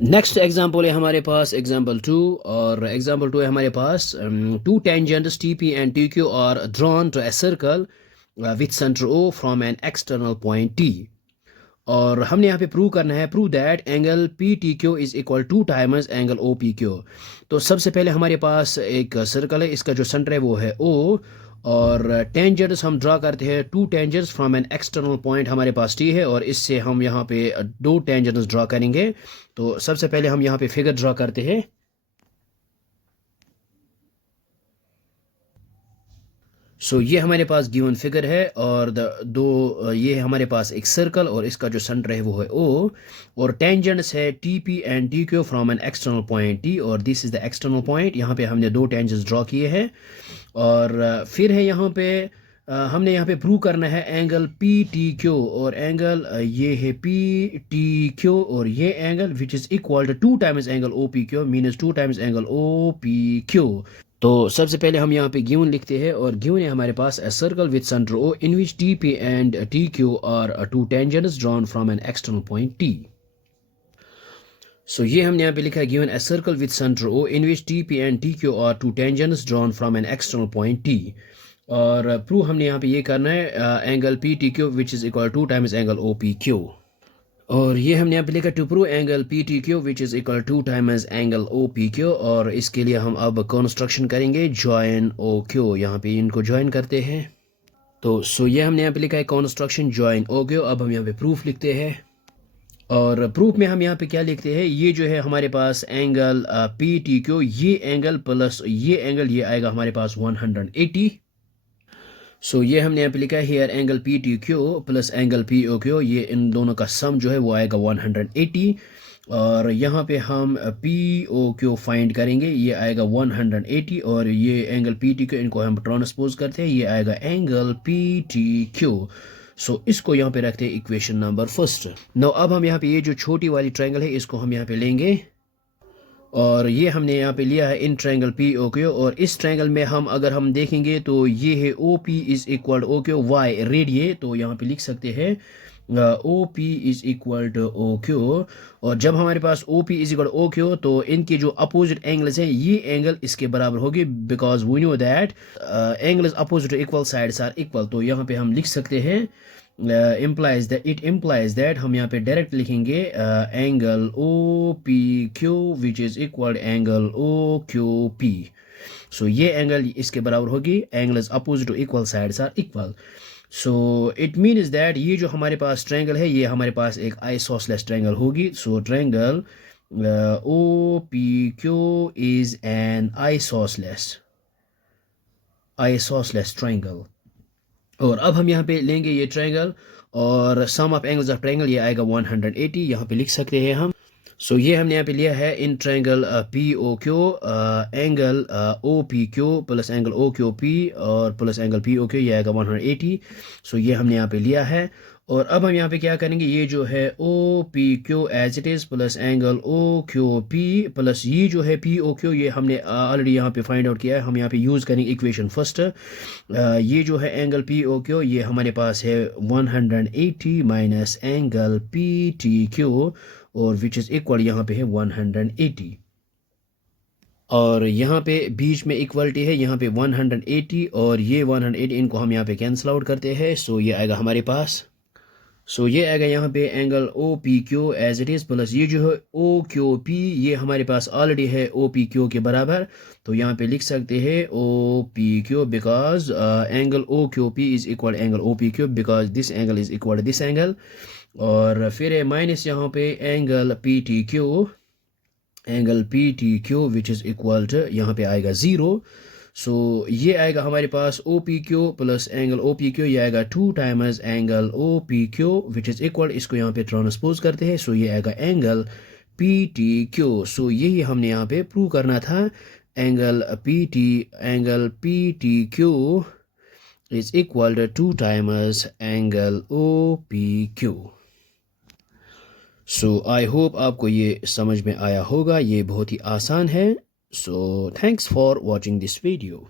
Next example है हमारे पास example 2 और एग्जाम्पल 2 है हमारे पास two tangents T P and T Q are drawn to a circle with centre O from an external point T. और हमने यहाँ पे प्रूव करना है prove that angle P T Q is equal to times angle O P Q. तो सबसे पहले हमारे पास एक सर्कल है, इसका जो सेंटर है वो है ओ, और टेंजेंट्स हम ड्रा करते हैं to tangents from an external point हमारे पास टी है, और इससे हम यहाँ पे दो टेंजेंट्स ड्रा करेंगे। तो सबसे पहले हम यहाँ पे फिगर ड्रा करते हैं। ये हमारे पास गिवन फिगर है, और ये है हमारे पास एक सर्कल और इसका जो सेंटर है वो है ओ, और टेंजेंट्स है T P and T Q from an external point T, और this is the external point. यहाँ पे हमने दो टेंजेंट्स ड्रॉ किए हैं, और फिर है यहाँ पे हमने यहाँ पे प्रूव करना है एंगल पी टी क्यू, और एंगल ये है पी टी क्यू, और ये angle which is equal to two times angle O P Q minus two times angle O P Q. तो सबसे पहले हम यहाँ पे गिवन लिखते हैं, और गिवन है हमारे पास a circle with centre O in which T P and T Q are two tangents drawn from an external point T. ये हमने यहाँ पे लिखा है given a circle with centre O in which T P and T Q are two tangents drawn from an external point T. और prove हमने यहाँ पे ये करना है angle P T Q which is equal to times angle O P Q. और ये हमने यहाँ पे लिखा to prove angle P T Q which is equal to times angle O P Q, और इसके लिए हम अब कंस्ट्रक्शन करेंगे जॉइन ओ क्यू। यहाँ पे इनको जॉइन करते हैं। तो ये हमने यहाँ पे लिखा है कंस्ट्रक्शन जॉइन ओ क्यू। अब हम यहाँ पे प्रूफ लिखते हैं, और प्रूफ में हम यहाँ पे क्या लिखते हैं, ये जो है हमारे पास एंगल पी टी क्यू, ये एंगल प्लस ये एंगल, ये आएगा हमारे पास 180। ये हमने यहाँ पे लिखा है here angle P T Q plus angle P O Q, ये इन दोनों का सम जो है वो आएगा 180। और यहाँ पे हम पी ओ क्यू फाइंड करेंगे, ये आएगा 180, और ये एंगल पी टी क्यू इनको हम ट्रांसपोज करते हैं, ये आएगा एंगल पी टी क्यू। इसको यहाँ पे रखते हैं इक्वेशन नंबर फर्स्ट। नो अब हम यहाँ पे ये जो छोटी वाली ट्रायंगल है इसको हम यहाँ पे लेंगे, और ये हमने यहाँ पे लिया है in triangle P O Q, और इस ट्रायंगल में हम अगर हम देखेंगे तो ये है O P is equal O Q by radii, तो यहाँ पे लिख सकते हैं O P is equal to O Q. और जब हमारे पास O P is equal O Q तो इनके जो अपोजिट एंगल्स हैं ये एंगल इसके बराबर होगी, because we know that angles opposite equal sides are equal. तो यहाँ पे हम लिख सकते हैं इट इम्प्लाइज दैट, हम यहाँ पे डायरेक्ट लिखेंगे angle O P Q which is equal angle O Q P. ये एंगल इसके बराबर होगी, angles opposite to equal sides are equal. It means that ये जो हमारे पास ट्रायंगल है ये हमारे पास एक आइसोसेलेस ट्रायंगल होगी। Triangle O P Q is an isosceles triangle. और अब हम यहाँ पे लेंगे ये ट्रायंगल, और sum of angles of triangle ये आएगा 180, यहाँ पे लिख सकते हैं हम। ये हमने यहाँ पे लिया है in triangle P O Q angle O P Q plus angle O Q P और plus angle P O Q, ये आएगा 180। ये हमने यहाँ पे लिया है, और अब हम यहाँ पे क्या करेंगे, ये जो है O P Q as it is plus angle O Q P plus ये जो है पी ओ क्यू, ये हमने ऑलरेडी यहाँ पे फाइंड आउट किया है, हम यहाँ पे यूज़ करेंगे इक्वेशन फर्स्ट। ये जो है एंगल पी ओ क्यू ये हमारे पास है 180 minus angle P T Q, और विच इज़ इक्वल यहाँ पे है 180, और यहाँ पे बीच में इक्वलिटी है, यहाँ पे 180 और ये 180, इनको हम यहाँ पे कैंसिल आउट करते हैं। ये आएगा हमारे पास, ये आएगा यहाँ पे angle O P Q as it is plus ये जो है ओ क्यू पी, ये हमारे पास ऑलरेडी है ओ पी क्यू के बराबर, तो यहाँ पे लिख सकते हैं O P Q because angle O Q P is equal angle O P Q because this angle is equal this angle. और फिर है माइनस यहाँ पे angle P T Q which is equal to यहाँ पे आएगा 0। ये आएगा हमारे पास O P Q plus angle O P Q, ये आएगा 2 times angle O P Q which is equal, इसको यहाँ पे ट्रांसपोज करते हैं, ये आएगा एंगल पी टी क्यू। यही हमने यहाँ पे प्रूव करना था, angle P T Q is equal to 2 times angle O P Q. I hope आपको ये समझ में आया होगा, ये बहुत ही आसान है। Thanks for watching this video.